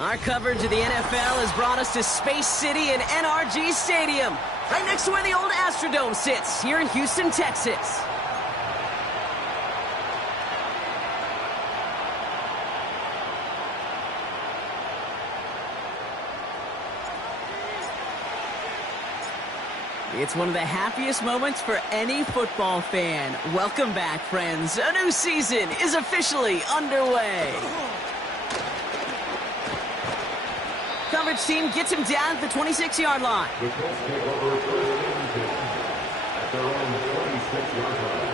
Our coverage of the NFL has brought us to Space City and NRG Stadium, right next to where the old Astrodome sits, here in Houston, Texas. It's one of the happiest moments for any football fan. Welcome back, friends. A new season is officially underway. Coverage team gets him down at the 26-yard line. The Colts take over first and 10 at their own 26-yard line.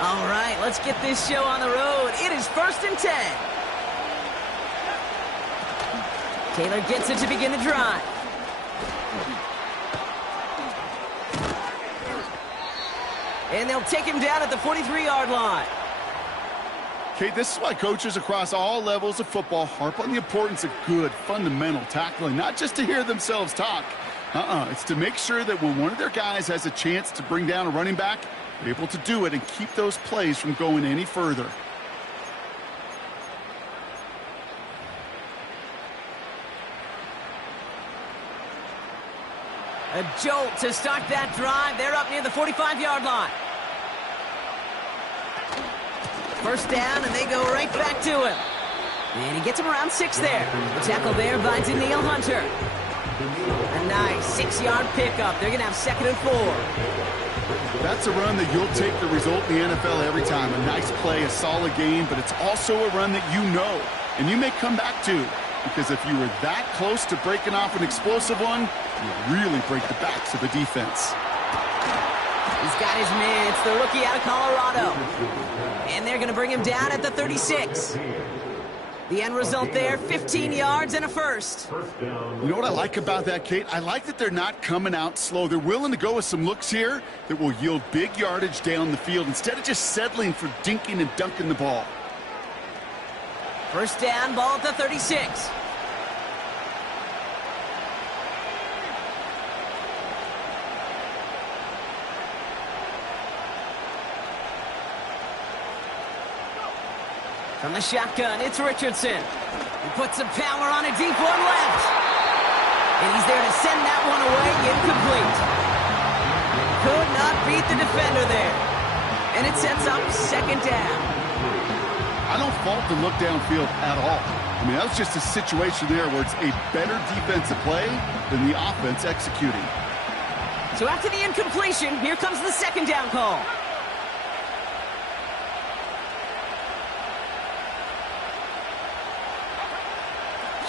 All right, let's get this show on the road. It is 1st and 10. Taylor gets it to begin the drive. And they'll take him down at the 43-yard line. Kate, this is why coaches across all levels of football harp on the importance of good, fundamental tackling, not just to hear themselves talk. It's to make sure that when one of their guys has a chance to bring down a running back, they're able to do it and keep those plays from going any further. A jolt to start that drive. They're up near the 45-yard line. First down, and they go right back to him. And he gets him around 6 there. The tackle there by Daniil Hunter. A nice 6-yard pickup. They're going to have 2nd and 4. That's a run that you'll take the result in the NFL every time. A nice play, a solid game, but it's also a run that you know, and you may come back to. Because if you were that close to breaking off an explosive one, you really break the backs of a defense. He's got his man. It's the rookie out of Colorado. And they're going to bring him down at the 36. The end result there, 15 yards and a first. You know what I like about that, Kate? I like that they're not coming out slow. They're willing to go with some looks here that will yield big yardage down the field instead of just settling for dinking and dunking the ball. First down, ball at the 36. From the shotgun, it's Richardson. He puts some power on a deep one left. And he's there to send that one away, incomplete. Could not beat the defender there. And it sets up 2nd down. I don't fault the look downfield at all. I mean, that was just a situation there where it's a better defensive play than the offense executing. So after the incompletion, here comes the 2nd down call.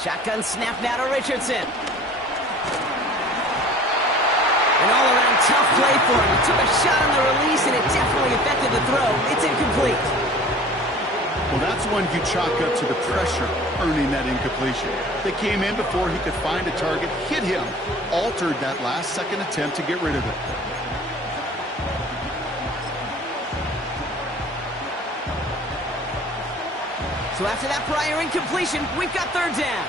Shotgun snap now to Richardson. An all-around tough play for him. He took a shot on the release, and it definitely affected the throw. It's incomplete. Well, that's one you chalk up to the pressure earning that incompletion. They came in before he could find a target, hit him, altered that last-second attempt to get rid of it. So after that prior incompletion, we've got 3rd down.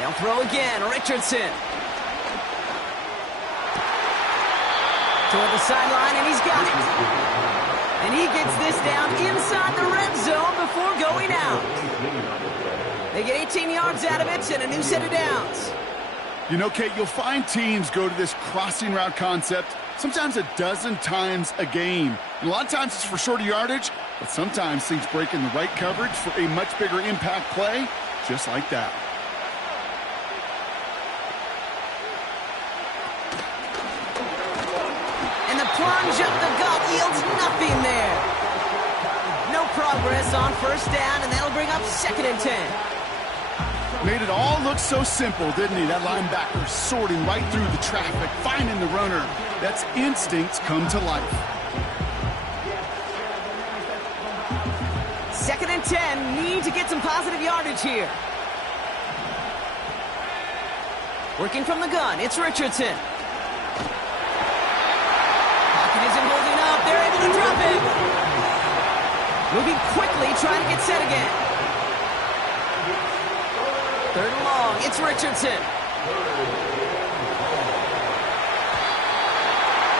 They'll throw again, Richardson. Toward the sideline, and he's got it. And he gets this down inside the red zone before going out. They get 18 yards out of it and a new set of downs. You know, Kate, you'll find teams go to this crossing route concept sometimes a dozen times a game. And a lot of times it's for shorter yardage, but sometimes things break in the right coverage for a much bigger impact play, just like that. And the plunge up the gut yields nothing there. No progress on 1st down, and that'll bring up 2nd and 10. Made it all look so simple, didn't he? That linebacker sorting right through the traffic, finding the runner. That's instincts come to life. 2nd and 10, need to get some positive yardage here. Working from the gun, it's Richardson. Pocket isn't holding up, they're able to drop it. Moving quickly, trying to get set again. Third and long. It's Richardson.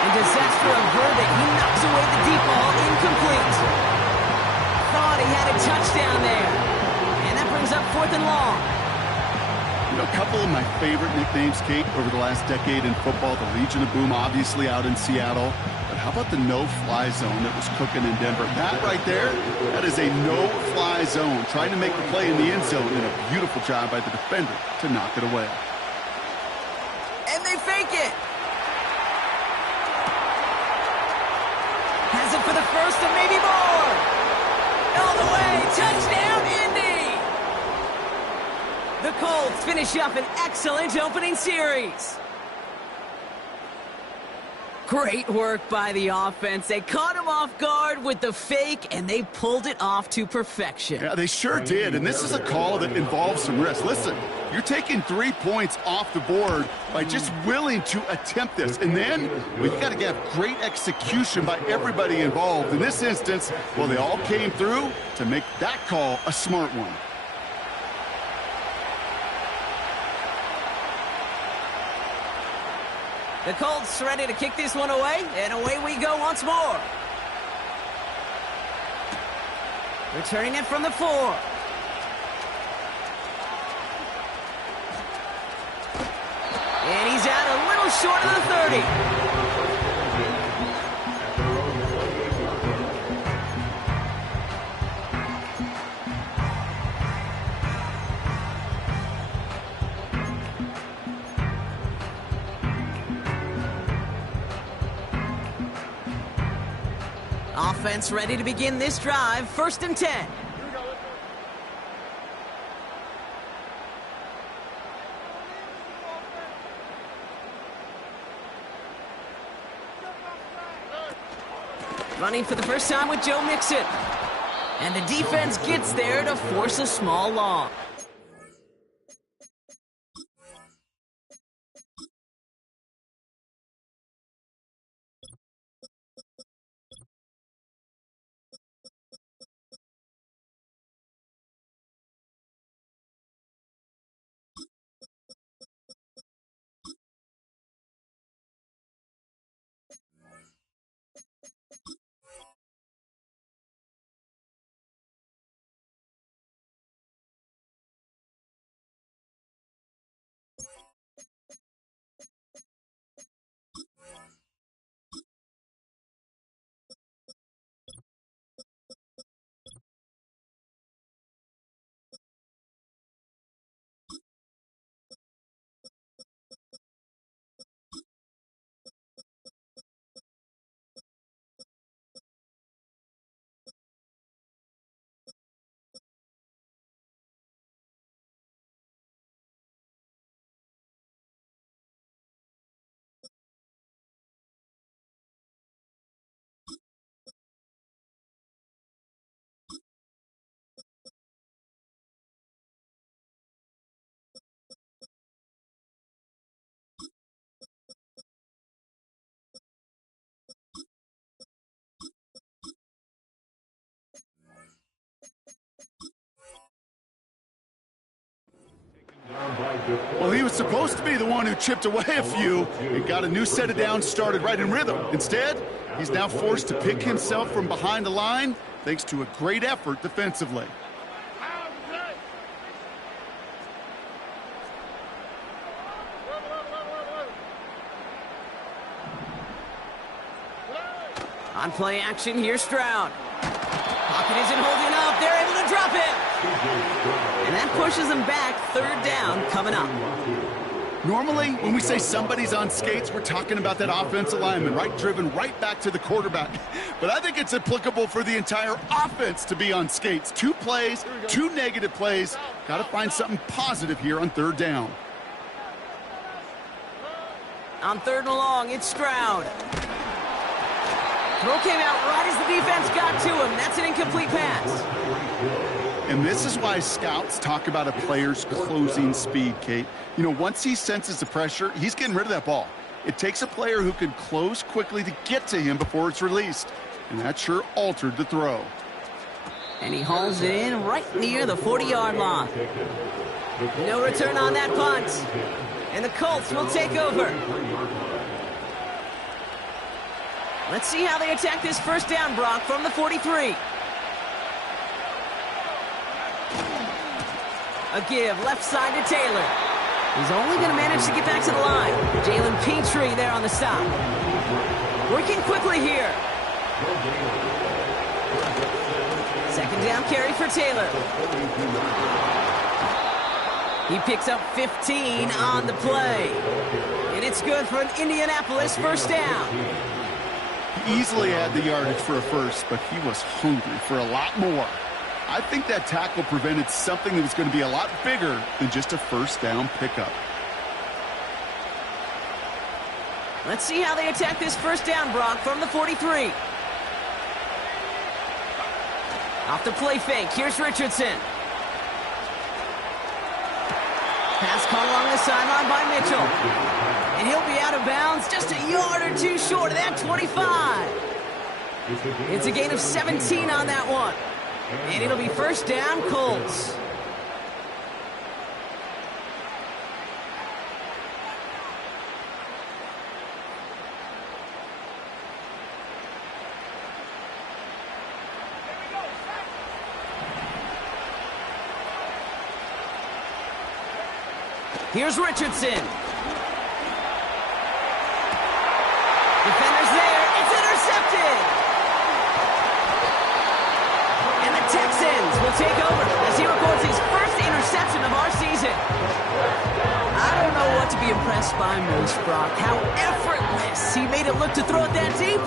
And disaster averted. He knocks away the deep ball. Incomplete. Thought he had a touchdown there. And that brings up 4th and long. You know, a couple of my favorite nicknames, Kate, over the last decade in football. The Legion of Boom, obviously, out in Seattle. But how about the no-fly zone that was cooking in Denver? That right there, that is a no-fly zone. Trying to make the play in the end zone, and a beautiful job by the defender to knock it away. And they fake it. Has it for the first and maybe more. All the way. Touchdown, Indy. The Colts finish up an excellent opening series. Great work by the offense. They caught him off guard with the fake, and they pulled it off to perfection. Yeah, they sure did, and this is a call that involves some risk. Listen, you're taking 3 points off the board by just willing to attempt this, and then we've got to have great execution by everybody involved. In this instance, well, they all came through to make that call a smart one. The Colts ready to kick this one away, and away we go once more. Returning it from the 4. And he's out a little short of the 30. Offense ready to begin this drive. 1st and 10. Running for the first time with Joe Mixon. And the defense gets there to force a small loss. Well, he was supposed to be the one who chipped away a few and got a new set of downs started right in rhythm. Instead, he's now forced to pick himself from behind the line thanks to a great effort defensively. On play action, here's Stroud. Pocket isn't holding up. They're able to drop it. And that pushes them back. 3rd down coming up. Normally, when we say somebody's on skates, we're talking about that offensive lineman, right? Driven right back to the quarterback. But I think it's applicable for the entire offense to be on skates. 2 plays, 2 negative plays. Got to find something positive here on 3rd down. On 3rd and long, it's Stroud. Throw came out right as the defense got to him. That's an incomplete pass. And this is why scouts talk about a player's closing speed, Kate. You know, once he senses the pressure, he's getting rid of that ball. It takes a player who can close quickly to get to him before it's released. And that sure altered the throw. And he hauls it in right near the 40-yard line. No return on that punt. And the Colts will take over. Let's see how they attack this first down, Brock, from the 43. A give left side to Taylor. He's only going to manage to get back to the line. Jalen Petrie there on the stop. Working quickly here. Second down carry for Taylor. He picks up 15 on the play. And it's good for an Indianapolis first down. He easily had the yardage for a first, but he was hungry for a lot more. I think that tackle prevented something that was going to be a lot bigger than just a first down pickup. Let's see how they attack this first down, Brock, from the 43. Off the play fake, here's Richardson. Pass caught along the sideline by Mitchell. And he'll be out of bounds just a yard or two short of that 25. It's a gain of 17 on that one. And it'll be first down, Colts. Here's Richardson. Defender's there. It's intercepted. And the Texans will take over as he records his first interception of our season. I don't know what to be impressed by most, Brock. How effortless he made it look to throw it that deep,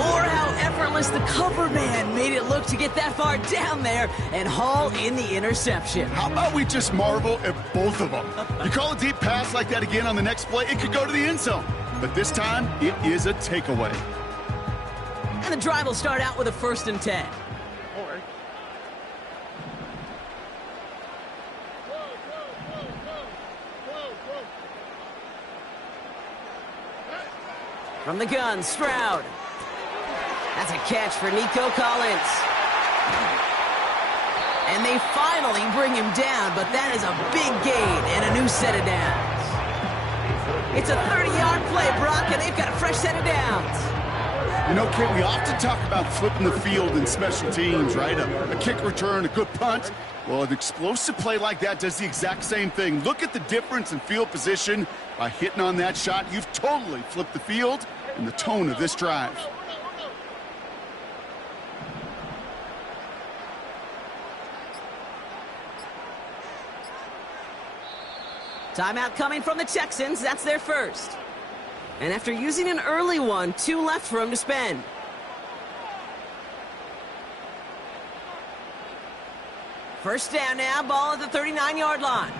or how effortless the cover man made it look to get that far down there and haul in the interception. How about we just marvel at both of them? You call a deep pass like that again on the next play, it could go to the end zone. But this time, it is a takeaway. And the drive will start out with a 1st and 10. From the gun, Stroud. That's a catch for Nico Collins. And they finally bring him down, but that is a big gain and a new set of downs. It's a 30-yard play, Brock, and they've got a fresh set of downs. You know, Kit, we often talk about flipping the field in special teams, right? A kick return, a good punt. Well, an explosive play like that does the exact same thing. Look at the difference in field position. By hitting on that shot, you've totally flipped the field and the tone of this drive. Timeout coming from the Texans. That's their first. And after using an early one, 2 left for him to spend. First down now, ball at the 39-yard line.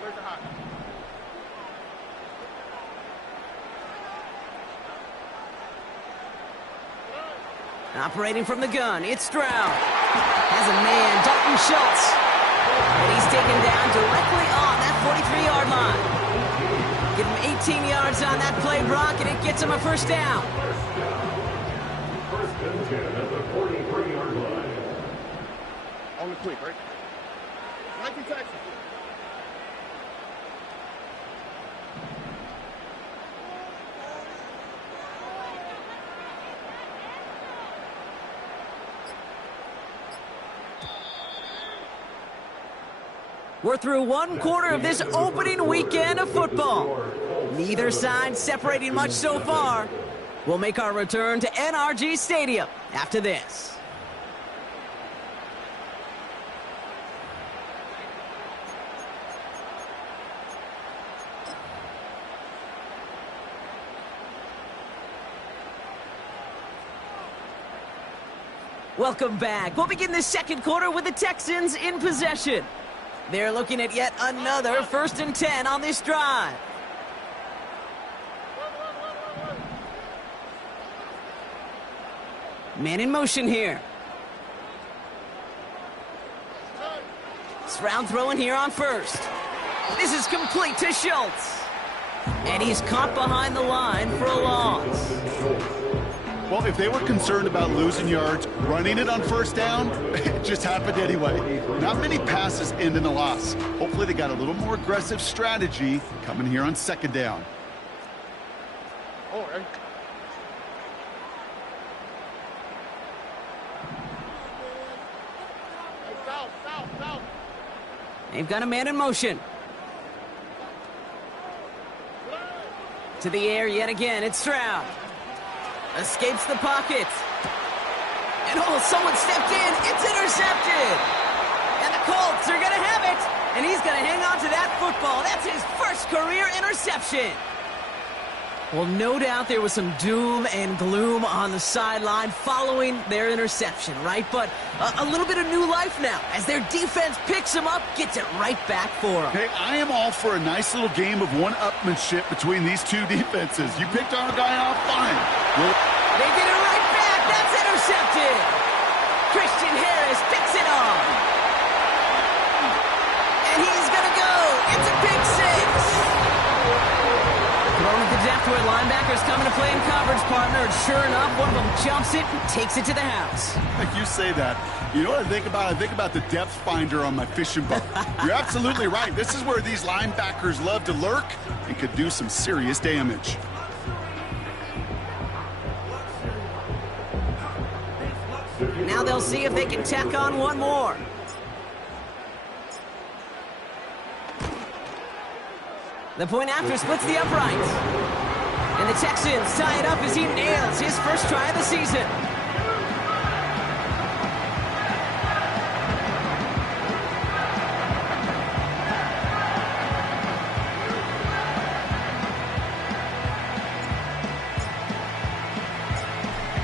Where's the hot? Operating from the gun, it's Stroud. Has a man, Dalton Schultz. And he's taken down directly on that 43-yard line. Give him 18 yards on that play, Brock, and it gets him a first down. First and 10 at the 43-yard line. On the quick, right? Nike Texas. We're through one quarter of this opening weekend of football. Neither side separating much so far. We'll make our return to NRG Stadium after this. Welcome back. We'll begin the second quarter with the Texans in possession. They're looking at yet another 1st and 10 on this drive. Man in motion here. Stroud throwing here on first. This is complete to Schultz. And he's caught behind the line for a loss. Well, if they were concerned about losing yards, running it on first down, it just happened anyway. Not many passes end in a loss. Hopefully they got a little more aggressive strategy coming here on second down. Oh, hey. South. They've got a man in motion. To the air yet again, it's Stroud. Escapes the pocket. And someone stepped in. It's intercepted. And the Colts are going to have it. And he's going to hang on to that football. That's his first career interception. Well, no doubt there was some doom and gloom on the sideline following their interception, right? But a little bit of new life now as their defense picks him up, gets it right back for him. Hey, I am all for a nice little game of one-upmanship between these two defenses. You picked our guy off, fine. They get it right back. That's intercepted. Christian Harris picks it off. And he's going to go. It's a pick six. Throwing at the depth where linebackers coming to play in coverage, partner. And sure enough, one of them jumps it and takes it to the house. You say that. You know what I think about? I think about the depth finder on my fishing boat. You're absolutely right. This is where these linebackers love to lurk and could do some serious damage. Now they'll see if they can tack on one more. The point after splits the uprights. And the Texans tie it up as he nails his first try of the season.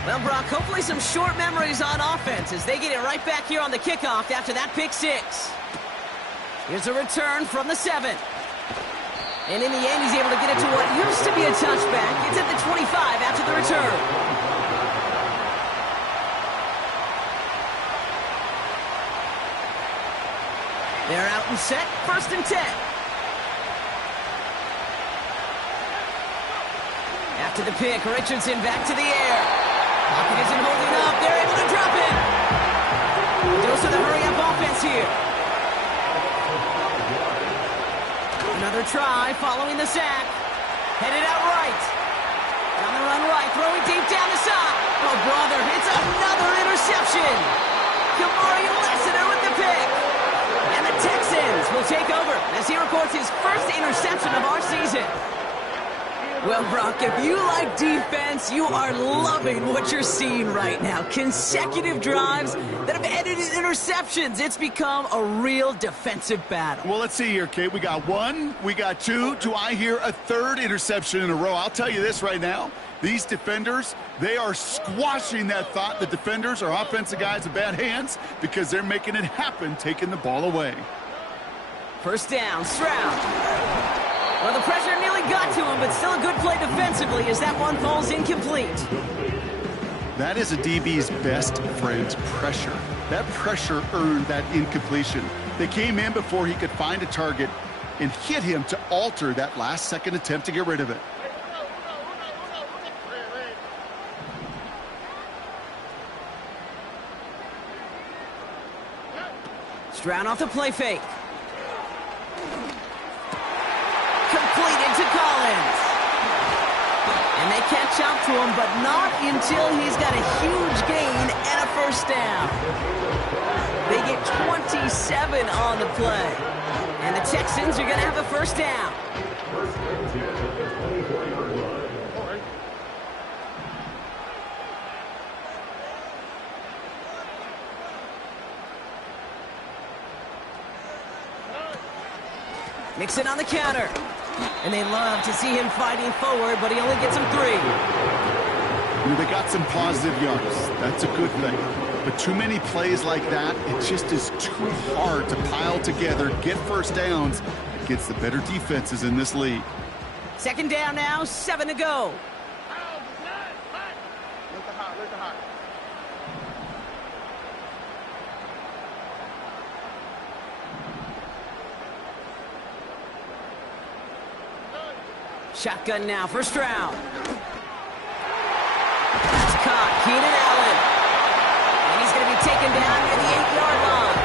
Well, Brock, hopefully some short memories on offense as they get it right back here on the kickoff after that pick six. Here's a return from the 7. And in the end, he's able to get it to what used to be a touchback. It's at the 25 after the return. They're out and set, 1st and 10. After the pick, Richardson back to the air. Pocket isn't holding up. They're able to drop it. Dose of the hurry-up offense here. Another try following the sack. Headed out right. Down the run right, throwing deep down the side. Oh, brother, it's another interception. Kamari Lassiter with the pick. And the Texans will take over as he records his first interception of our season. Well, Brock, if you like defense, you are loving what you're seeing right now. Consecutive drives that have ended in interceptions. It's become a real defensive battle. Well, let's see here, Kate. We got 1, we got 2. Do I hear a 3rd interception in a row? I'll tell you this right now. These defenders, they are squashing that thought. The defenders are offensive guys in bad hands because they're making it happen, taking the ball away. First down, Stroud. Well, the pressure nearly got to him, but still a good play defensively as that one falls incomplete. That is a DB's best friend, pressure. That pressure earned that incompletion. They came in before he could find a target and hit him to alter that last-second attempt to get rid of it. Stroud off the play fake. Completed to Collins. And they catch up to him, but not until he's got a huge gain and a first down. They get 27 on the play. And the Texans are going to have a first down. Mixon on the counter. And they love to see him fighting forward, but he only gets him 3. They got some positive yards. That's a good thing. But too many plays like that, it just is too hard to pile together, get first downs against the better defenses in this league. Second down now, 7 to go. Look hot. Shotgun now for Stroud. It's caught. Keenan Allen. And he's going to be taken down near the 8-yard line.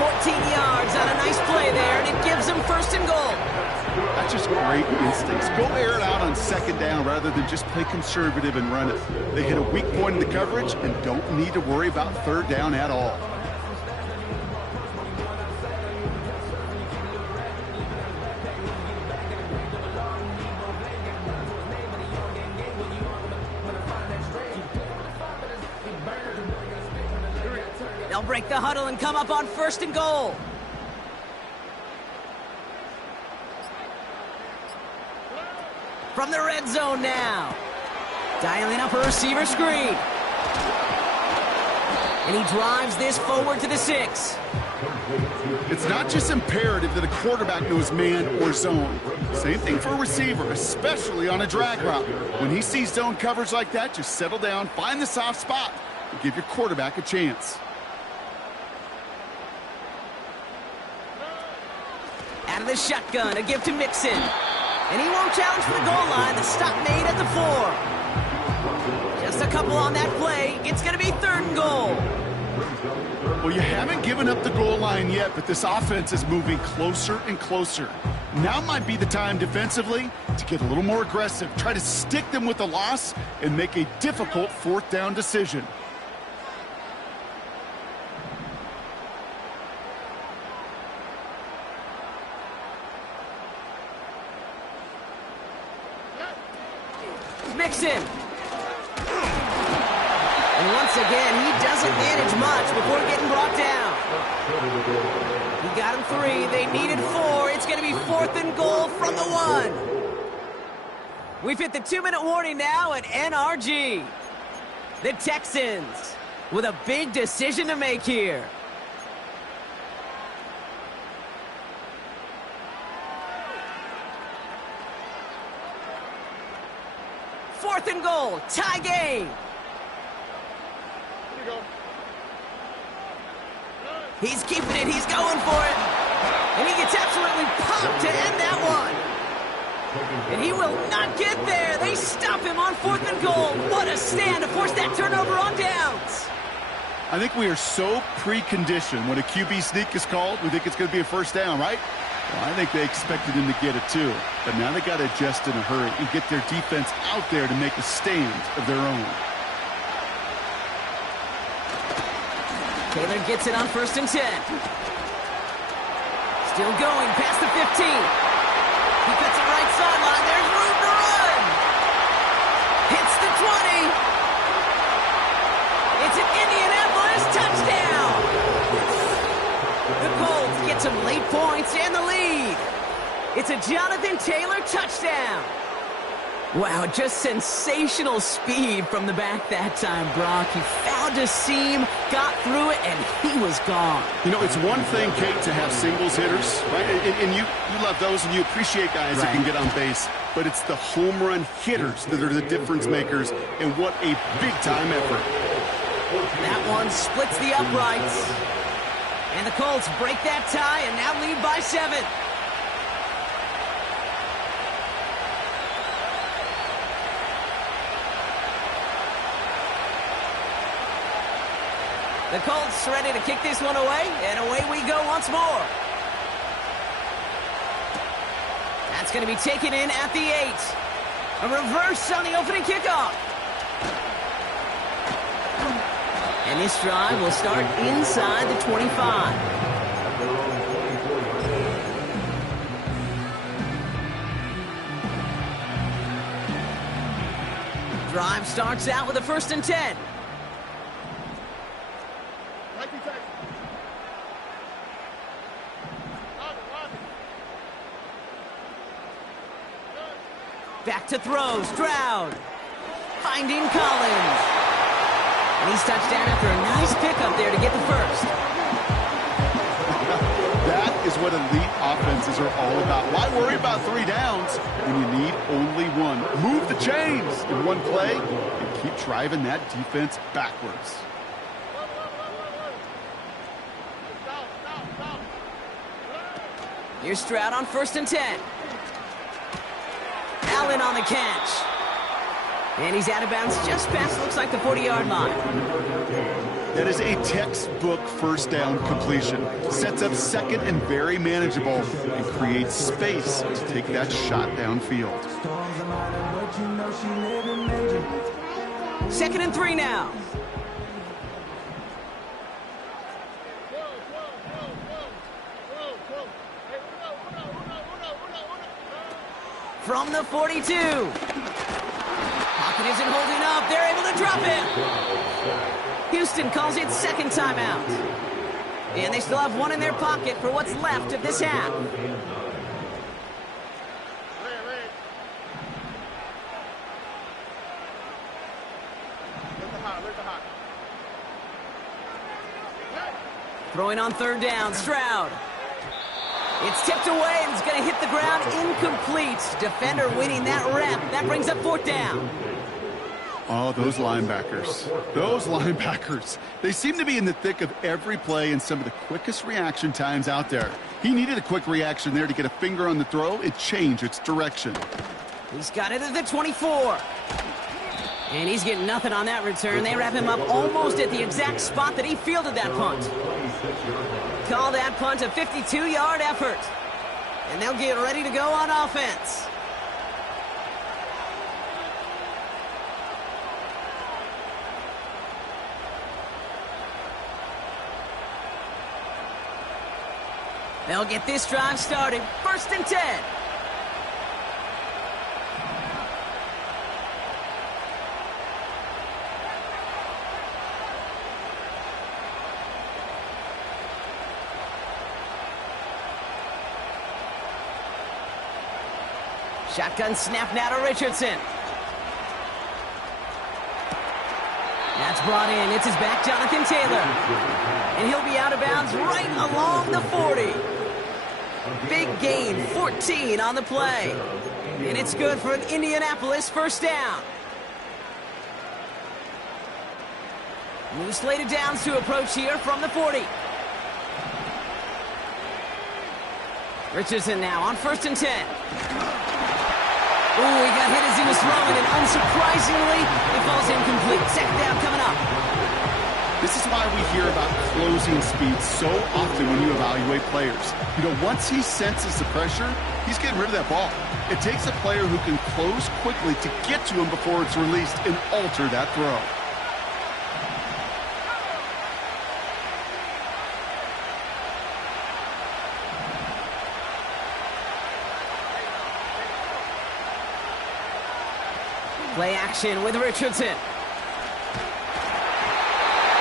14 yards on a nice play there, and it gives them first and goal. That's just great instincts. Go air it out on second down rather than just play conservative and run it. They hit a weak point in the coverage and don't need to worry about third down at all. They'll break the huddle and come up on first and goal. From the red zone now. Dialing up a receiver screen. And he drives this forward to the 6. It's not just imperative that a quarterback knows man or zone. Same thing for a receiver, especially on a drag route. When he sees zone coverage like that, just settle down, find the soft spot, and give your quarterback a chance. Out of the shotgun, a give to Mixon. And he won't challenge for the goal line. The stop made at the 4. Just a couple on that play. It's going to be third and goal. Well, you haven't given up the goal line yet, but this offense is moving closer and closer. Now might be the time defensively to get a little more aggressive. Try to stick them with the loss and make a difficult fourth down decision. Mixon. And once again, he doesn't manage much before getting brought down. He got him 3. They needed 4. It's going to be fourth and goal from the 1. We've hit the 2-minute warning now at NRG. The Texans with a big decision to make here. Fourth and goal, tie game. Here you go. He's keeping it, he's going for it. And he gets absolutely popped to end that one. And he will not get there. They stop him on fourth and goal. What a stand to force that turnover on downs. I think we are so preconditioned when a QB sneak is called, we think it's going to be a first down, right? Well, I think they expected him to get it too. But now they got to adjust in a hurry and get their defense out there to make a stand of their own. Taylor gets it on first and 10. Still going past the 15. He cuts it right sideline. There's room to run. Hits the 20. It's an Indianapolis touchdown. The Colts get some late points and the lead. It's a Jonathan Taylor touchdown. Wow, just sensational speed from the back that time, Brock. He found a seam, got through it, and he was gone. You know, it's one thing, Kate, to have singles hitters, right? And you love those, and you appreciate guys that can get on base. But it's the home run hitters that are the difference makers, and what a big-time effort. That one splits the uprights. And the Colts break that tie and now lead by 7. The Colts ready to kick this one away, and away we go once more. That's going to be taken in at the 8. A reverse on the opening kickoff. And this drive will start inside the 25. Drive starts out with a first and 10. Back to throw, Stroud. Finding Collins. And he's touched down after a nice pickup there to get the first. That is what elite offenses are all about. Why worry about 3 downs when you need only 1? Move the chains in one play and keep driving that defense backwards. Here's Stroud on first and 10. Allen on the catch. And he's out of bounds just past, looks like, the 40-yard line. That is a textbook first down completion. Sets up second and very manageable and creates space to take that shot downfield. 2nd and 3 now. From the 42. Pocket isn't holding up. They're able to drop it. Houston calls it second timeout. And they still have one in their pocket for what's left of this half. Throwing on 3rd down, Stroud. It's tipped away and it's going to hit the ground incomplete. Defender winning that rep. That brings up 4th down. Oh, those linebackers. Those linebackers. They seem to be in the thick of every play and some of the quickest reaction times out there. He needed a quick reaction there to get a finger on the throw. It changed its direction. He's got it at the 24. And he's getting nothing on that return. They wrap him up almost at the exact spot that he fielded that punt. Call that punt a 52-yard effort. And they'll get ready to go on offense. They'll get this drive started. 1st and 10. Shotgun snap now to Richardson. That's brought in. It's his back, Jonathan Taylor. And he'll be out of bounds right along the 40. Big gain, 14 on the play. And it's good for an Indianapolis 1st down. New slated downs to approach here from the 40. Richardson now on 1st and 10. Ooh, he got hit as he was throwing, and unsurprisingly, it falls incomplete. 2nd down coming up. This is why we hear about closing speed so often when you evaluate players. You know, once he senses the pressure, he's getting rid of that ball. It takes a player who can close quickly to get to him before it's released and alter that throw. Play action with Richardson.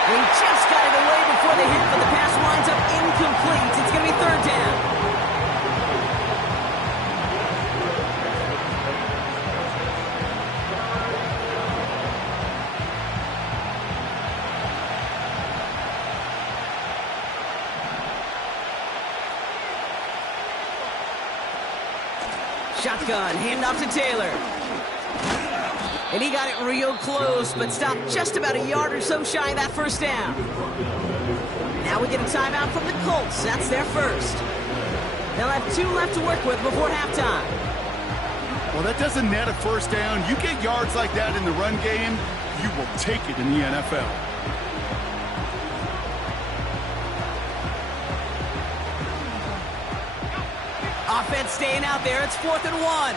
He just got it away before the hit, but the pass winds up incomplete. It's going to be 3rd down. Shotgun, handoff to Taylor. And he got it real close, but stopped just about a yard or so shy of that 1st down. Now we get a timeout from the Colts. That's their first. They'll have 2 left to work with before halftime. Well, that doesn't net a 1st down. You get yards like that in the run game, you will take it in the NFL. Offense staying out there. It's 4th and 1.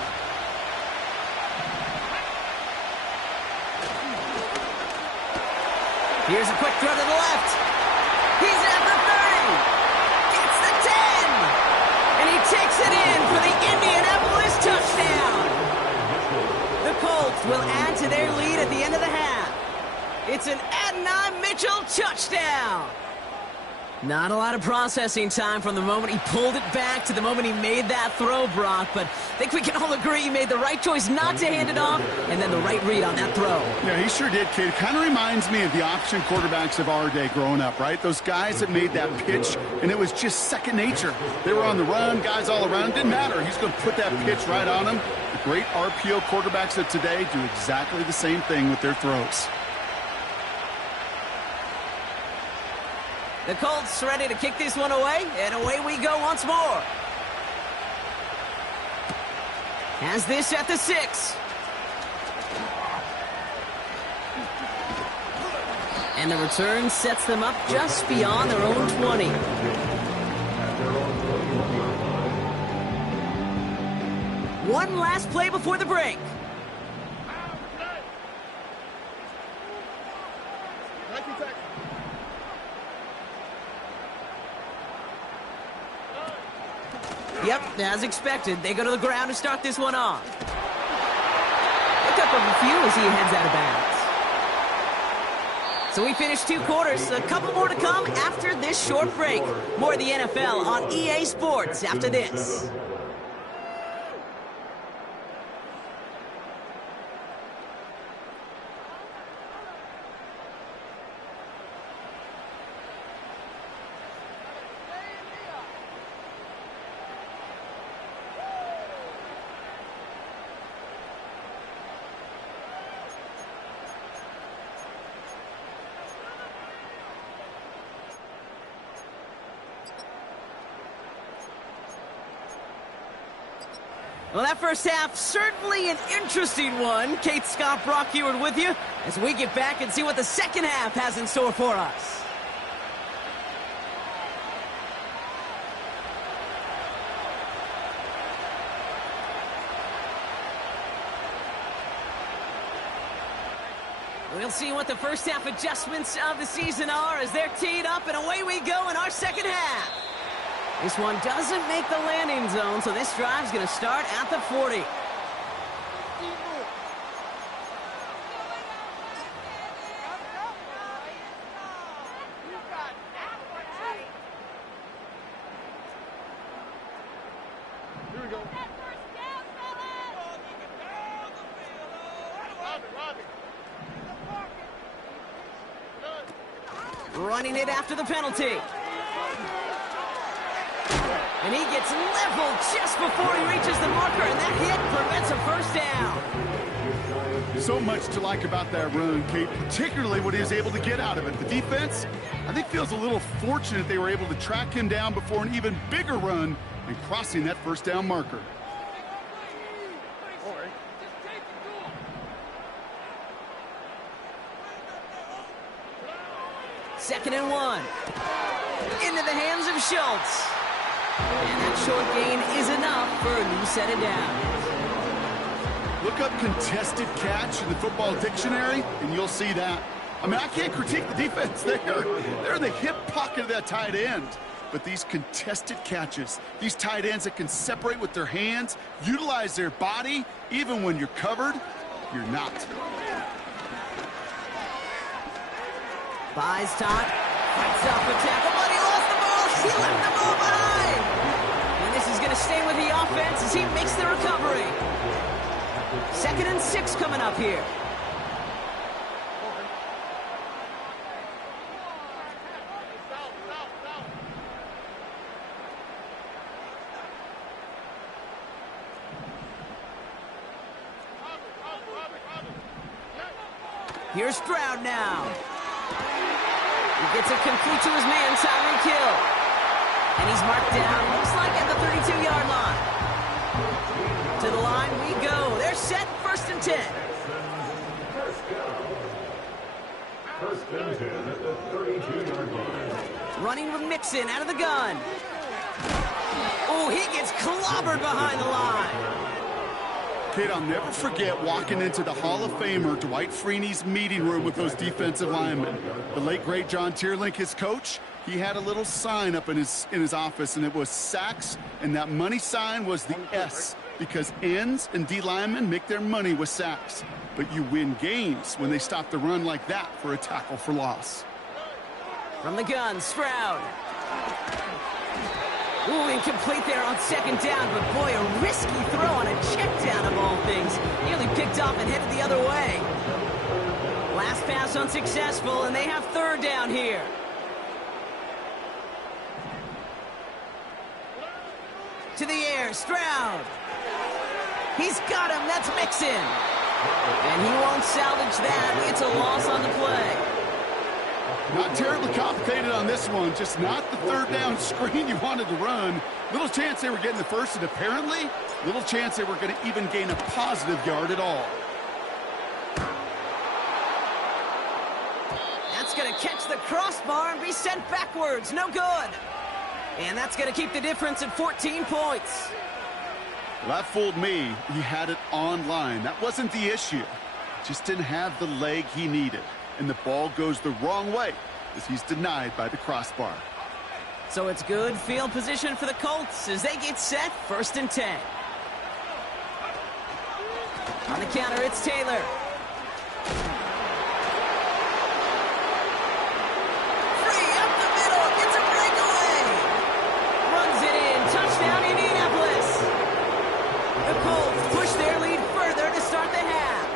Here's a quick throw to the left. He's at the 30. It's the 10. And he takes it in for the Indianapolis touchdown. The Colts will add to their lead at the end of the half. It's an Adonai Mitchell touchdown. Not a lot of processing time from the moment he pulled it back to the moment he made that throw, Brock. But I think we can all agree he made the right choice not to hand it off, and then the right read on that throw. Yeah, he sure did, kid. It kind of reminds me of the option quarterbacks of our day growing up, right? Those guys that made that pitch, and it was just second nature. They were on the run, guys all around. Didn't matter. He's going to put that pitch right on them. The great RPO quarterbacks of today do exactly the same thing with their throws. The Colts ready to kick this one away, and away we go once more. Has this at the 6. And the return sets them up just beyond their own 20. One last play before the break. Yep, as expected, they go to the ground to start this one off. Pick up a few as he heads out of bounds. So we finished 2 quarters. A couple more to come after this short break. More of the NFL on EA Sports after this. Well, that first half, certainly an interesting one. Kate, Scott, Brock Ewart with you as we get back and see what the second half has in store for us. We'll see what the first half adjustments of the season are as they're teed up, and away we go in our second half. This one doesn't make the landing zone, so this drive's going to start at the 40. Here we go. Running it after the penalty. And he gets leveled just before he reaches the marker, and that hit prevents a first down. So much to like about that run, Kate, particularly what he was able to get out of it. The defense, I think, feels a little fortunate they were able to track him down before an even bigger run and crossing that first down marker. Second and 1. Into the hands of Schultz. And that short gain is enough for a new set of downs. Look up contested catch in the football dictionary, and you'll see that. I mean, I can't critique the defense there. They're in the hip pocket of that tight end. But these contested catches, these tight ends that can separate with their hands, utilize their body, even when you're covered, you're not. Buys time, fights off the tackle, but he lost the ball. He left the ball behind. And this is going to stay with the offense as he makes the recovery. Second and 6 coming up here. Here's Stroud now. He gets it complete to his man, Tyreek Hill. And he's marked down, looks like at the 32-yard line. To the line we go. They're set, first and 10. First and 10 at the 32-yard line. Running with Mixon out of the gun. Oh, he gets clobbered behind the line. Kate, I'll never forget walking into the Hall of Famer Dwight Freeney's meeting room with those defensive linemen. The late, great John Tierlink, his coach, he had a little sign up in his office, and it was sacks, and that money sign was the S, because ends and D linemen make their money with sacks. But you win games when they stop the run like that for a tackle for loss. From the gun, Stroud. Ooh, incomplete there on second down, but boy, a risky throw on a check down of all things. Nearly picked off and headed the other way. Last pass unsuccessful, and they have third down here. To the air, Stroud. He's got him, that's Mixon. And he won't salvage that. It's a loss on the play. Not terribly complicated on this one, just not the third down screen you wanted to run. Little chance they were getting the first, and apparently little chance they were going to even gain a positive yard at all. That's going to catch the crossbar and be sent backwards. No good. And that's going to keep the difference at 14 points. Well, that fooled me. He had it online. That wasn't the issue. Just didn't have the leg he needed. And the ball goes the wrong way as he's denied by the crossbar. So it's good field position for the Colts as they get set 1st and 10. On the counter, it's Taylor. Free up the middle, gets a breakaway. Runs it in, touchdown Indianapolis. The Colts push their lead further to start the half.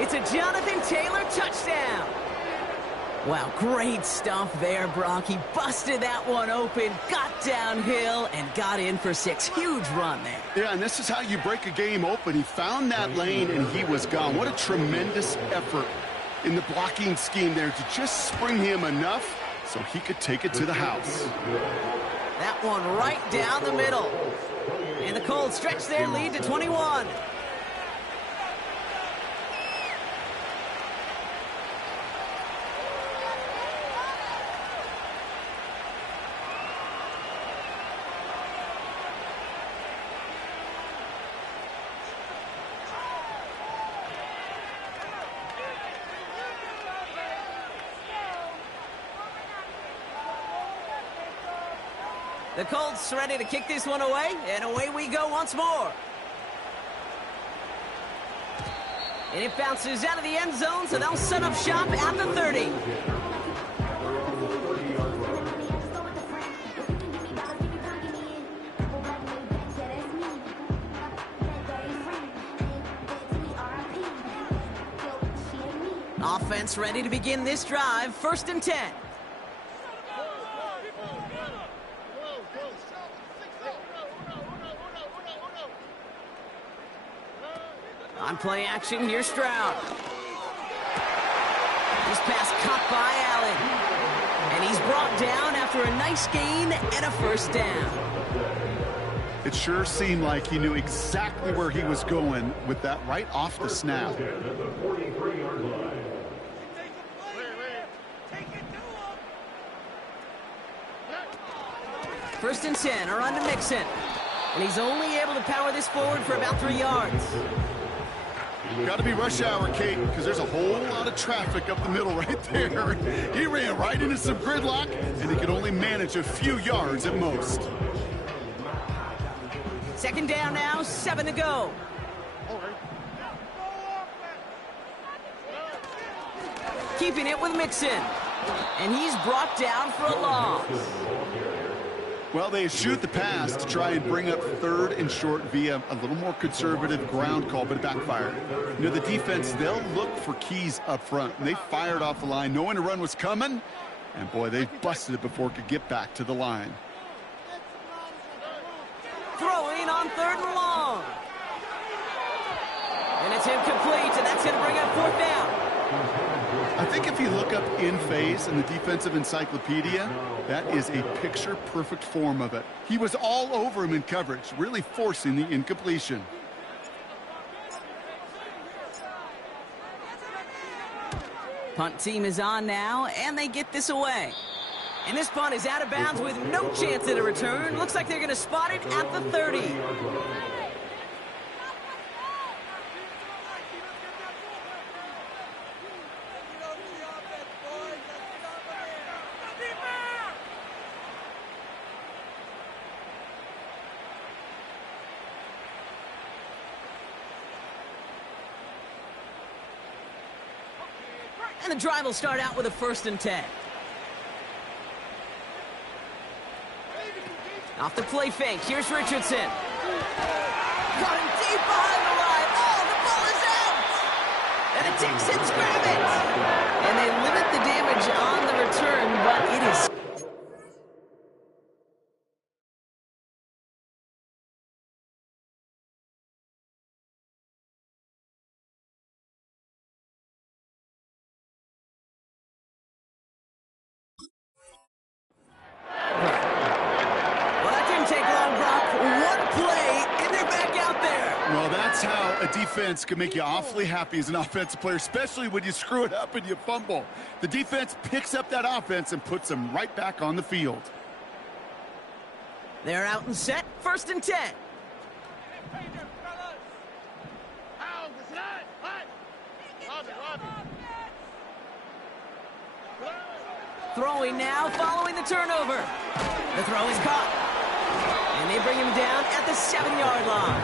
It's a Jonathan Taylor touchdown. Wow, great stuff there, Brock. He busted that one open, got downhill, and got in for 6. Huge run there. Yeah, and this is how you break a game open. He found that lane, and he was gone. What a tremendous effort in the blocking scheme there to just spring him enough so he could take it to the house. That one right down the middle. And the Colts stretch their lead to 21. The Colts ready to kick this one away, and away we go once more. And it bounces out of the end zone, so they'll set up shop at the 30. Offense ready to begin this drive, 1st and 10. On play action, here's Stroud. This pass caught by Allen. And he's brought down after a nice gain and a 1st down. It sure seemed like he knew exactly where he was going with that right off the snap. 1st and 10 are on to Mixon. And he's only able to power this forward for about 3 yards. Got to be rush hour, Kate, because there's a whole lot of traffic up the middle right there. He ran right into some gridlock, and he could only manage a few yards at most. 2nd down now, 7 to go. Keeping it with Mixon. And he's brought down for a loss. Well, they shoot the pass to try and bring up 3rd and short via a little more conservative ground call, but it backfired. You know, the defense, they'll look for keys up front. And they fired off the line knowing a run was coming. And, boy, they busted it before it could get back to the line. Throwing on 3rd and long. And it's incomplete, and that's going to bring up 4th down. I think if you look up in phase in the defensive encyclopedia, that is a picture-perfect form of it. He was all over him in coverage, really forcing the incompletion. Punt team is on now, and they get this away. And this punt is out of bounds with no chance at a return. Looks like they're going to spot it at the 30. And the drive will start out with a 1st and 10. Off the play fake, here's Richardson. Got him deep behind the line. Oh, the ball is out! And the Texans grab it! And they limit the damage on the return, but it is how a defense can make you awfully happy as an offensive player, especially when you screw it up and you fumble. The defense picks up that offense and puts them right back on the field. They're out and set. 1st and 10. Throwing now, following the turnover. The throw is caught. And they bring him down at the 7-yard line.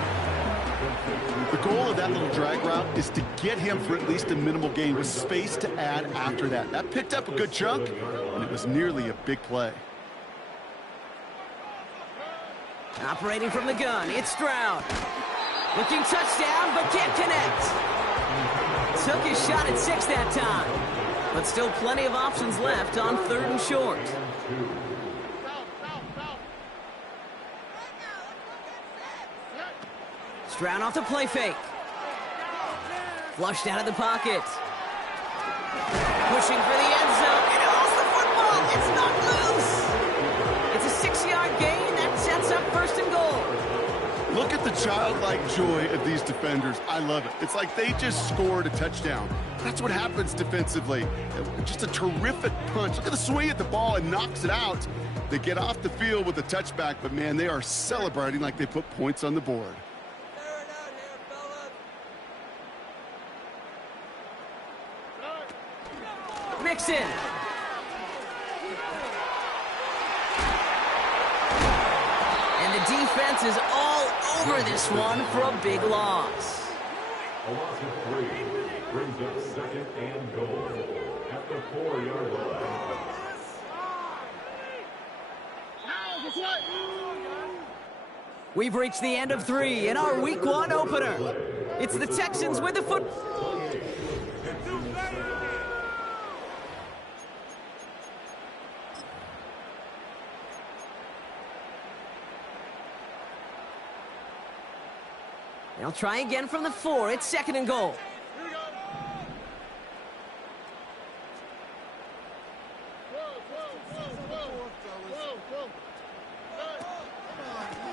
The goal of that little drag route is to get him for at least a minimal gain with space to add after that. That picked up a good chunk, and it was nearly a big play. Operating from the gun, it's Stroud. Looking touchdown, but can't connect. Took his shot at 6 that time. But still plenty of options left on 3rd and short. Stroud off the play fake. Flushed out of the pocket. Pushing for the end zone, and it lost the football. It's not loose. It's a 6-yard gain that sets up 1st and goal. Look at the childlike joy of these defenders. I love it. It's like they just scored a touchdown. That's what happens defensively. Just a terrific punch. Look at the swing at the ball and knocks it out. They get off the field with a touchback, but man, they are celebrating like they put points on the board. Mixon. And the defense is all over this one for a big loss. A loss of 3 brings up 2nd and goal at the 4-yard line. We've reached the end of 3 in our Week 1 opener. It's the Texans with the football. They'll try again from the 4. It's 2nd and goal.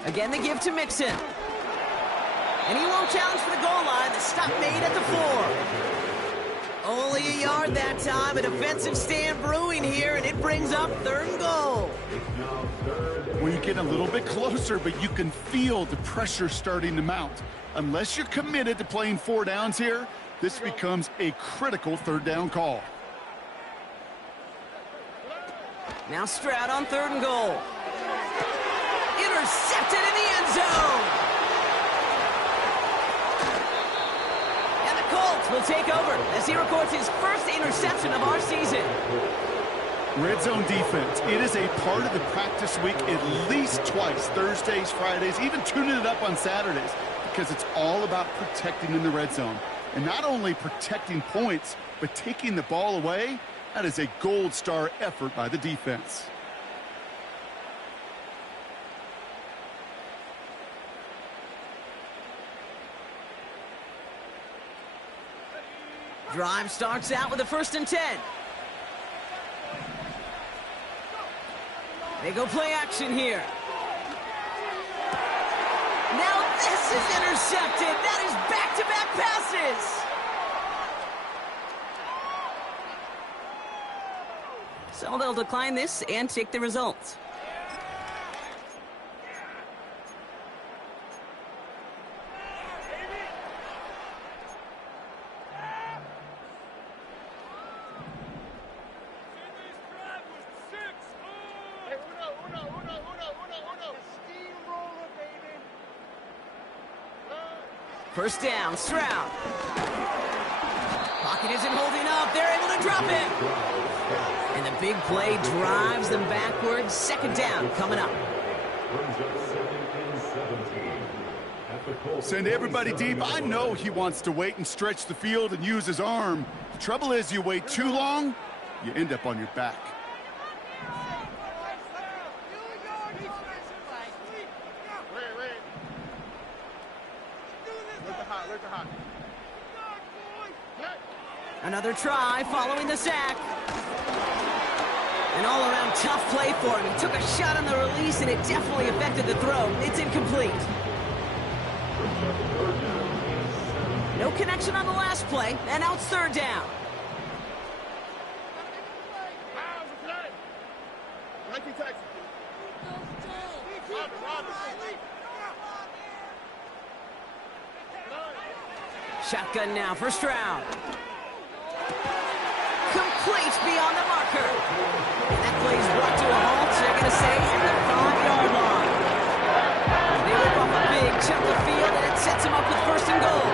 Again, they give to Mixon. And he won't challenge for the goal line. The stop made at the 4. Only a yard that time. A defensive stand brewing here, and it brings up 3rd and goal. Well, you get a little bit closer, but you can feel the pressure starting to mount. Unless you're committed to playing 4 downs here, this becomes a critical 3rd down call. Now Stroud on 3rd and goal. Intercepted in the end zone. And the Colts will take over as he records his 1st interception of our season. Red zone defense. It is a part of the practice week at least twice. Thursdays, Fridays, even tuning it up on Saturdays. Because it's all about protecting in the red zone. And not only protecting points, but taking the ball away. That is a gold star effort by the defense. Drive starts out with a 1st and 10. They go play action here. Now this is intercepted. That is back-to-back passes. So they'll decline this and take the results. First down, Stroud. Pocket isn't holding up. They're able to drop it. And the big play drives them backwards. 2nd down coming up. Send everybody deep. I know he wants to wait and stretch the field and use his arm. The trouble is you wait too long, you end up on your back. Another try following the sack. An all-around tough play for him. He took a shot on the release, and it definitely affected the throw. It's incomplete. No connection on the last play, and now it's third down. Shotgun now, first round. Complete beyond the marker. And that play's brought to a halt, so they're going to say at the 5-yard line. They rip off a big chunk of field, and it sets them up with first and goal.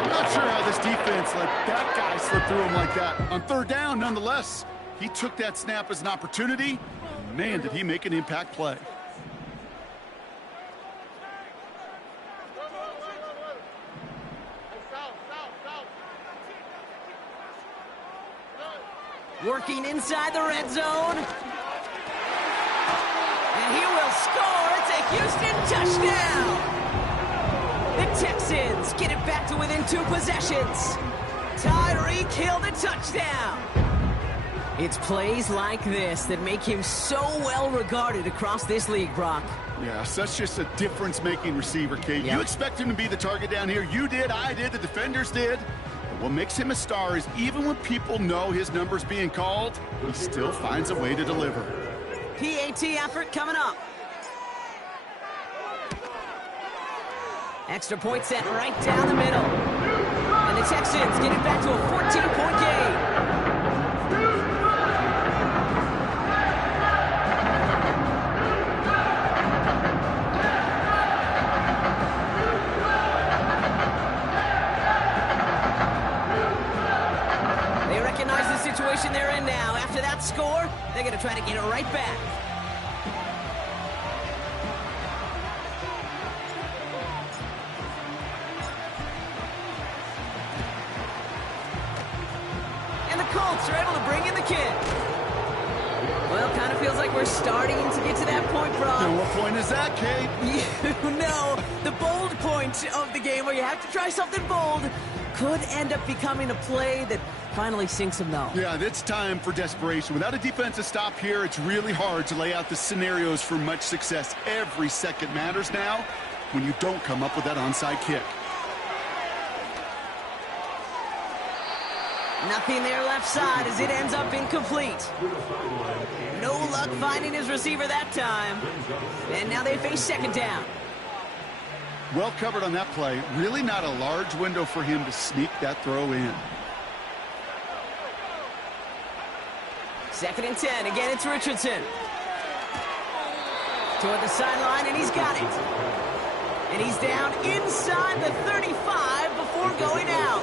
I'm not sure how this defense let that guy slip through him like that. On third down, nonetheless, he took that snap as an opportunity. And man, did he make an impact play. Working inside the red zone. And he will score. It's a Houston touchdown. The Texans get it back to within 2 possessions. Tyreek Hill the touchdown. It's plays like this that make him so well regarded across this league, Brock. Yeah, such just a difference-making receiver, Kate. Yep. You expect him to be the target down here. You did, I did, the defenders did. But what makes him a star is even when people know his number's being called, he still finds a way to deliver. PAT effort coming up. Extra point set right down the middle. And the Texans get it back to a 14-point game. Situation they're in now. After that score, they're going to try to get it right back. And the Colts are able to bring in the kick. Well, kind of feels like we're starting to get to that point, Brock. And what point is that, Kate? You know, the bold point of the game where you have to try something bold could end up becoming a play that finally sinks him, though. Yeah, it's time for desperation. Without a defensive stop here, it's really hard to lay out the scenarios for much success. Every second matters now when you don't come up with that onside kick. Nothing there left side as it ends up incomplete. No luck finding his receiver that time. And now they face second down. Well covered on that play. Really not a large window for him to sneak that throw in. Second and 10. Again, it's Richardson. Toward the sideline, and he's got it. And he's down inside the 35 before going out.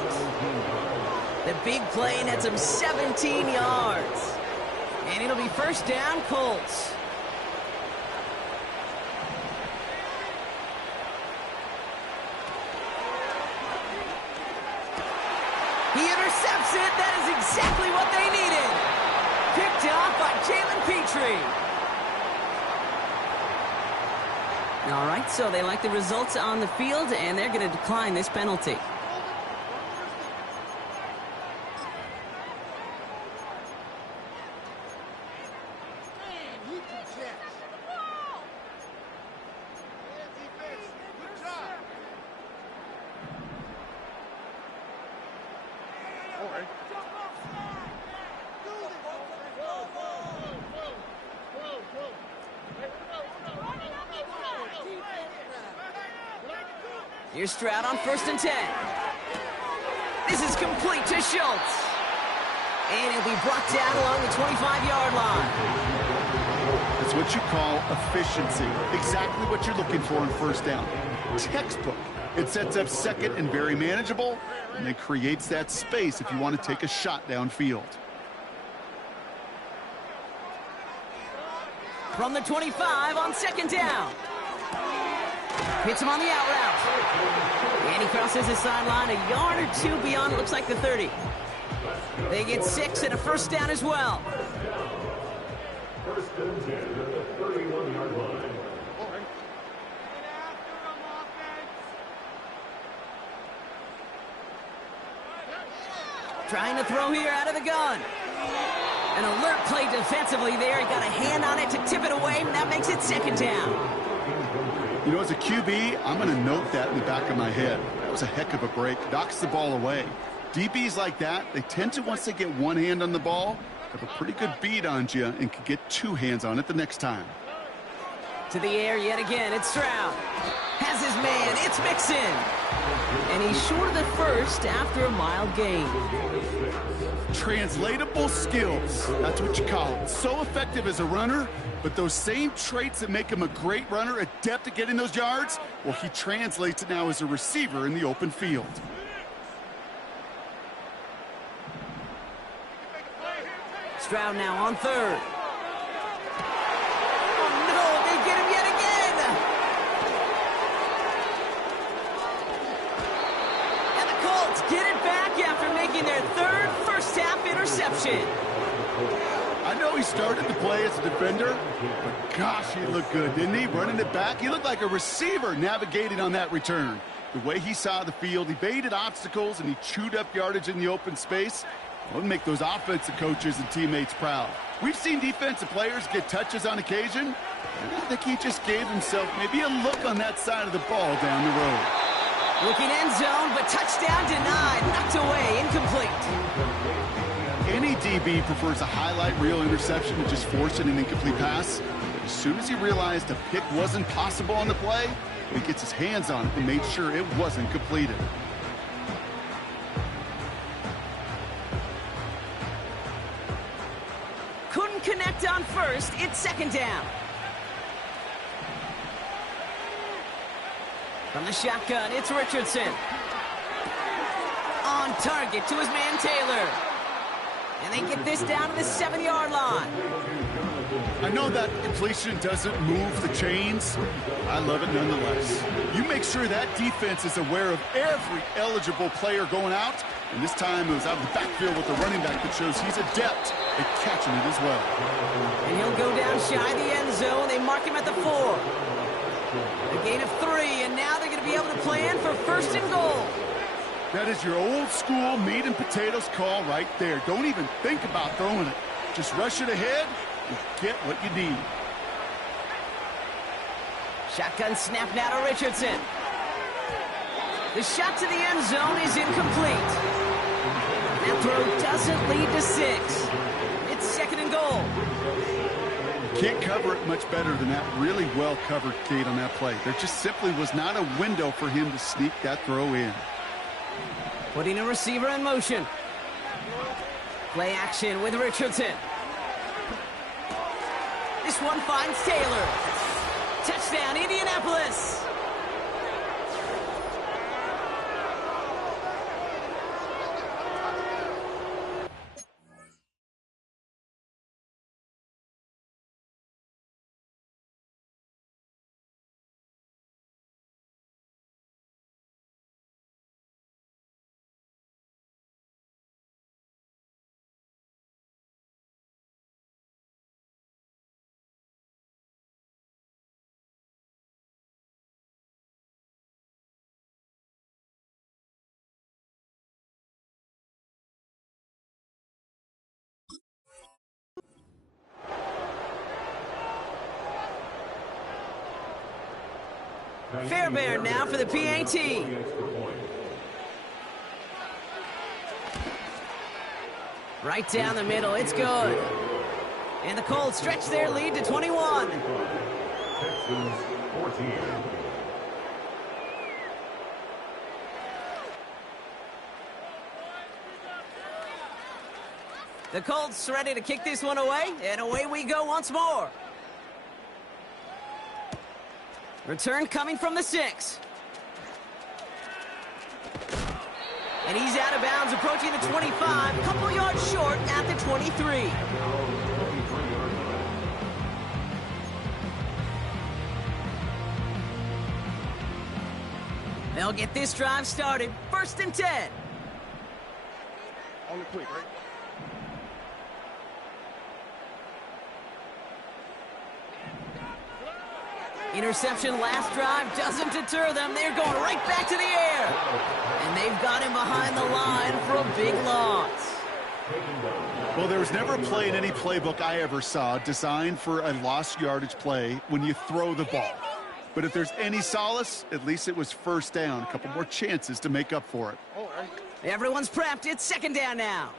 The big play nets him 17 yards. And it'll be first down, Colts. He intercepts it. That is exactly what they needed. Picked off by Jalen Petrie. All right, so they like the results on the field, and they're going to decline this penalty. Here's Stroud on first and 10. This is complete to Schultz. And he'll be brought down along the 25-yard line. It's what you call efficiency. Exactly what you're looking for in first down. Textbook. It sets up second and very manageable, and it creates that space if you want to take a shot downfield. From the 25 on second down. Hits him on the out route. And he crosses the sideline a yard or two beyond, it looks like the 30. They get 6 and a first down as well. First and 10 at the 31-yard line. Trying to throw here out of the gun. An alert play defensively there. He got a hand on it to tip it away, and that makes it second down. You know, as a QB, I'm going to note that in the back of my head. That was a heck of a break. Knocks the ball away. DBs like that, they tend to, once they get one hand on the ball, have a pretty good beat on you and can get two hands on it the next time. To the air yet again, it's Stroud. Has his man, it's Mixon. And he's short of the first after a mild gain. Translatable skills, that's what you call it. So effective as a runner, but those same traits that make him a great runner, adept at getting those yards, well, he translates it now as a receiver in the open field. Stroud now on third. Oh, no, they get him yet again. And the Colts get it back after making their third first-half interception. I know he started the play as a defender, but gosh, he looked good, didn't he? Running it back, he looked like a receiver navigating on that return. The way he saw the field, evaded obstacles, and he chewed up yardage in the open space. It would make those offensive coaches and teammates proud. We've seen defensive players get touches on occasion, and I think he just gave himself maybe a look on that side of the ball down the road. Looking end zone, but touchdown denied. Knocked away, incomplete. Any DB prefers a highlight reel interception to just forcing an incomplete pass. As soon as he realized a pick wasn't possible on the play, he gets his hands on it and made sure it wasn't completed. Couldn't connect on first. It's second down. From the shotgun, it's Richardson. On target to his man Taylor. And they get this down to the 7-yard line. I know that completion doesn't move the chains. I love it nonetheless. You make sure that defense is aware of every eligible player going out. And this time it was out of the backfield with the running back that shows he's adept at catching it as well. And he'll go down shy of the end zone. They mark him at the 4. A gain of 3, and now they're going to be able to plan for first and goal. That is your old school meat and potatoes call right there. Don't even think about throwing it. Just rush it ahead and get what you need. Shotgun snap now to Richardson. The shot to the end zone is incomplete. That throw doesn't lead to 6. It's second and goal. Can't cover it much better than that. Really well covered, Kate, on that play. There just simply was not a window for him to sneak that throw in. Putting a receiver in motion. Play action with Richardson. This one finds Taylor. Touchdown, Indianapolis. Fairbairn now for the PAT. Right down the middle, it's good. And the Colts stretch their lead to 21. Texans 14. The Colts ready to kick this one away, and away we go once more. Return coming from the 6. And he's out of bounds, approaching the 25, couple yards short at the 23. They'll get this drive started, 1st and 10. On the quick, right? Interception last drive doesn't deter them. They're going right back to the air. And they've got him behind the line for a big loss. Well, there was never a play in any playbook I ever saw designed for a lost yardage play when you throw the ball. But if there's any solace, at least it was first down. A couple more chances to make up for it. Everyone's prepped. It's second down now.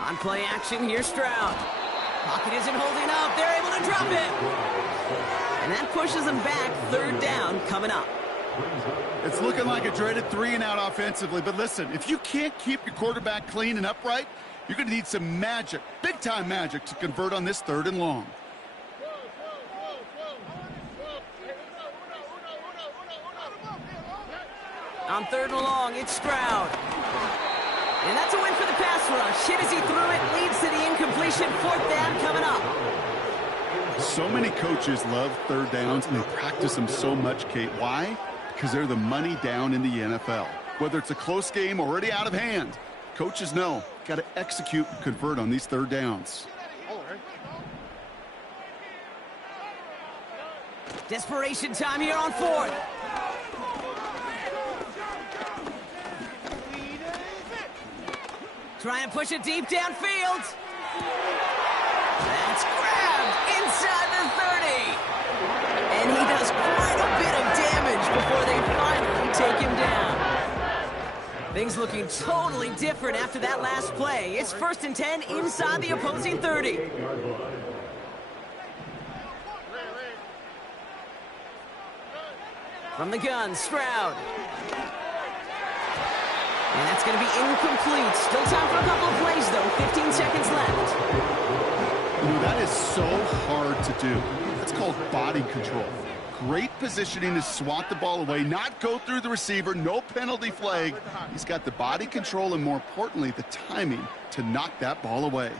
On play action, here's Stroud. Pocket isn't holding up. They're able to drop it. And that pushes them back. Third down coming up. It's looking like a dreaded 3-and-out offensively. But listen, if you can't keep your quarterback clean and upright, you're going to need some magic, big-time magic, to convert on this 3rd and long. On 3rd and long, it's Stroud. And that's a win for the pass rush. Hit as he threw it, leads to the incompletion. 4th down coming up. So many coaches love 3rd downs, and they practice them so much, Kate. Why? Because they're the money down in the NFL. Whether it's a close game already out of hand, coaches know, got to execute and convert on these 3rd downs. Desperation time here on 4th. Trying to push it deep downfield. That's grabbed inside the 30. And he does quite a bit of damage before they finally take him down. Things looking totally different after that last play. It's 1st and 10 inside the opposing 30. From the gun, Stroud. And that's going to be incomplete. Still time for a couple of plays, though. 15 seconds left. You know, that is so hard to do. That's called body control. Great positioning to swat the ball away, not go through the receiver, no penalty flag. He's got the body control and, more importantly, the timing to knock that ball away.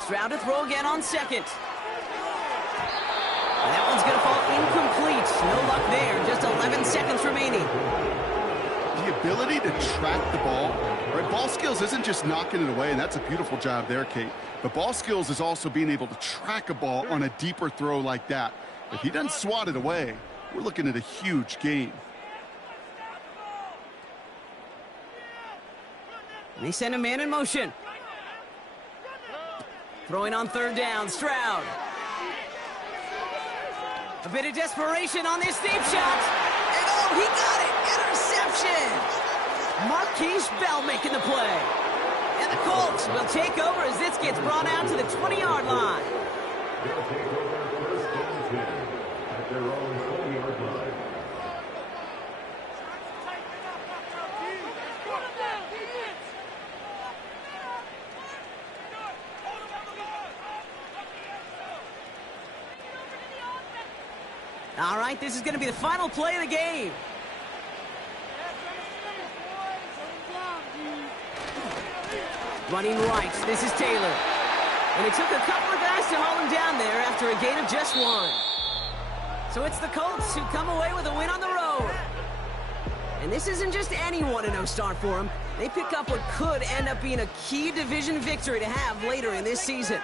Stroud to throw again on 2nd. And that one's going to fall incomplete. No luck there. Just 11 seconds remaining. The ability to track the ball, right? Ball skills isn't just knocking it away, and that's a beautiful job there, Kate. But ball skills is also being able to track a ball on a deeper throw like that. If he doesn't swat it away, we're looking at a huge gain. And they send a man in motion. Throwing on 3rd down, Stroud. A bit of desperation on this deep shot. And oh, he got it! Interception! Marquise Bell making the play. And the Colts will take over as this gets brought out to the 20-yard line. They'll take over 1st and 10 at their own 20-yard line. All right, this is going to be the final play of the game. Running right, this is Taylor. And it took a couple of guys to haul him down there after a gain of just 1. So it's the Colts who come away with a win on the road. And this isn't just any 1-0 start for them. They pick up what could end up being a key division victory to have later in this season.